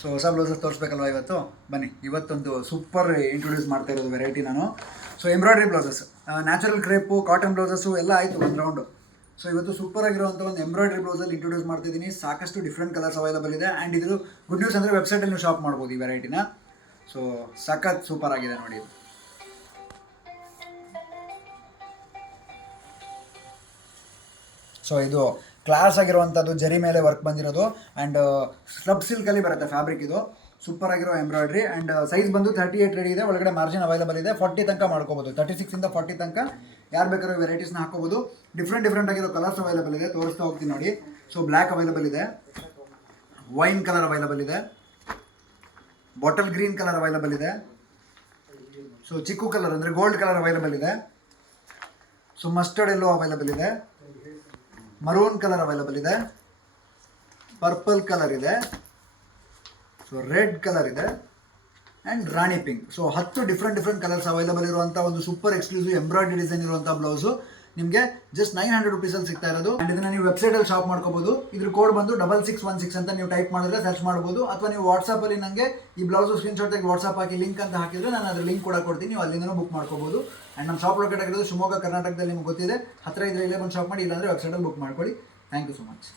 So ಹೊಸ blouses ತೋರಿಸ್ಬೇಕಲ್ವ ಇವತ್ತು, ಬನ್ನಿ ಇವತ್ತೊಂದು ಸೂಪರ್ ಇಂಟ್ರೊಡ್ಯೂಸ್ ಮಾಡ್ತಾ ಇರೋದು ವೆರೈಟಿ ನಾನು. So embroidery blouses, natural crepe, cotton blouses ಎಲ್ಲ ಆಯಿತು ಒಂದು ರೌಂಡು. ಸೊ ಇವತ್ತು ಸೂಪರ್ ಆಗಿರುವಂಥ ಒಂದು ಎಂಬ್ರಾಯ್ಡ್ರಿ ಬ್ಲೌಸಲ್ಲಿ ಇಂಟ್ರೊಡ್ಯೂಸ್ ಮಾಡ್ತಿದ್ದೀನಿ. ಸಾಕಷ್ಟು ಡಿಫ್ರೆಂಟ್ ಕಲರ್ಸ್ ಅವೈಲೇಬಲ್ ಇದೆ. ಆ್ಯಂಡ್ ಇದು ಗುಡ್ ನ್ಯೂಸ್ ಅಂದರೆ ವೆಬ್ಸೈಟಲ್ಲಿ ನೀವು ಶಾಪ್ ಮಾಡ್ಬೋದು ಈ ವೆರೈಟಿನ. ಸೊ ಸಖತ್ ಸೂಪರ್ ಆಗಿದೆ ನೋಡಿ. ಸೊ ಇದು ಕ್ಲಾಸ್ ಆಗಿರುವಂಥದ್ದು, ಜರಿ ಮೇಲೆ ವರ್ಕ್ ಬಂದಿರೋದು. ಆ್ಯಂಡ್ ಸ್ಲಬ್ ಸಿಲ್ಕಲ್ಲಿ ಬರುತ್ತೆ ಫ್ಯಾಬ್ರಿಕ್. ಇದು ಸೂಪರ್ ಆಗಿರೋ ಎಂಬ್ರಾಯ್ಡ್ರಿ. ಆ್ಯಂಡ್ ಸೈಜ್ ಬಂದು 38 ರೆಡಿ ಇದೆ. ಒಳಗಡೆ ಮಾರ್ಜಿನ್ ಅವೈಲೇಬಲ್ ಇದೆ. 40 ತನಕ ಮಾಡ್ಕೋಬೋದು. 36ಇಂದ 40 ತನಕ ಯಾರು ಬೇಕಾದ್ರೂ ವೆರೈಟೀಸ್ನ ಹಾಕೋಬೋದು. ಡಿಫ್ರೆಂಟ್ ಆಗಿರೋ ಕಲರ್ಸ್ ಅವೈಲೇಬಲ್ ಇದೆ, ತೋರಿಸ್ತಾ ಹೋಗ್ತೀನಿ ನೋಡಿ. ಸೊ ಬ್ಲ್ಯಾಕ್ ಅವೈಲೇಬಲ್ ಇದೆ, ವೈನ್ ಕಲರ್ ಅವೈಲೇಬಲ್ ಇದೆ, ಬಾಟಲ್ ಗ್ರೀನ್ ಕಲರ್ ಅವೈಲೇಬಲ್ ಇದೆ, ಸೊ ಚಿಕ್ಕು ಕಲರ್ ಅಂದರೆ ಗೋಲ್ಡ್ ಕಲರ್ ಅವೈಲೇಬಲ್ ಇದೆ, ಸೊ ಮಸ್ಟರ್ಡ್ ಎಲ್ಲೋ ಅವೈಲೇಬಲ್ ಇದೆ, ಮರೂನ್ ಕಲರ್ ಅವೈಲೇಬಲ್ ಇದೆ, ಪರ್ಪಲ್ ಕಲರ್ ಇದೆ, ಸೊ ರೆಡ್ ಕಲರ್ ಇದೆ, and Rani pink. So 10 different colours available ಇರುವಂಥ ಒಂದು ಸೂಪರ್ ಎಕ್ಸ್ಕ್ಲೂಸಿವ್ ಎಂಬ್ರಾಯ್ಡ್ರಿ ಡಿಸೈನ್ ಇರುವಂಥ ಬ್ಲೌಸು ನಿಮಗೆ ಜಸ್ಟ್ 900 ರುಪೀಸಲ್ಲಿ ಸಿಗ್ತಾ ಇರೋದು. ಆ್ಯಂಡ್ ಇದನ್ನು ನೀವು ವೆಬ್ಸೈಟಲ್ಲಿ ಶಾಪ್ ಮಾಡ್ಕೋಬೋದು. ಇದ್ರ ಕೋಡ್ ಬಂದು 6616 ಅಂತ ನೀವು ಟೈಪ್ ಮಾಡಿದ್ರೆ ಸರ್ಚ್ ಮಾಡ್ಬೋದು. ಅಥವಾ ನೀವು ವಾಟ್ಸಪ್ಪಲ್ಲಿ ನನಗೆ ಈ ಬ್ಲೌಸು ಸ್ಕ್ರೀನ್ಶಾಟ್ ತೆಗೆದು ವಾಟ್ಸಪ್ ಹಾಕಿ ಲಿಂಕ್ ಅಂತ ಹಾಕಿದರೆ ನಾನು ಅದ್ರ ಲಿಂಕ್ ಕೂಡ ಕೊಡ್ತೀನಿ, ನೀವು ಅಲ್ಲಿಂದನೂ ಬುಕ್ ಮಾಡ್ಕೋಬೋದು. ಆ್ಯಂಡ್ ನಮ್ಮ ಶಾಪ್ ಲೊಕೇಟ್ ಆಗಿರೋದು ಶಿವಮೊಗ್ಗ, ಕರ್ನಾಟಕದಲ್ಲಿ. ನಿಮ್ಗೆ ಗೊತ್ತಿದೆ, ಹತ್ತಿರ ಇದ್ರೆ ಇಲ್ಲೇ ಬಂದು ಶಾಪ್ ಮಾಡಿ, ಇಲ್ಲಾಂದರೆ ವೆಬ್ಸೈಟಲ್ಲಿ ಬುಕ್ ಮಾಡ್ಕೊಳ್ಳಿ. Thank you so much.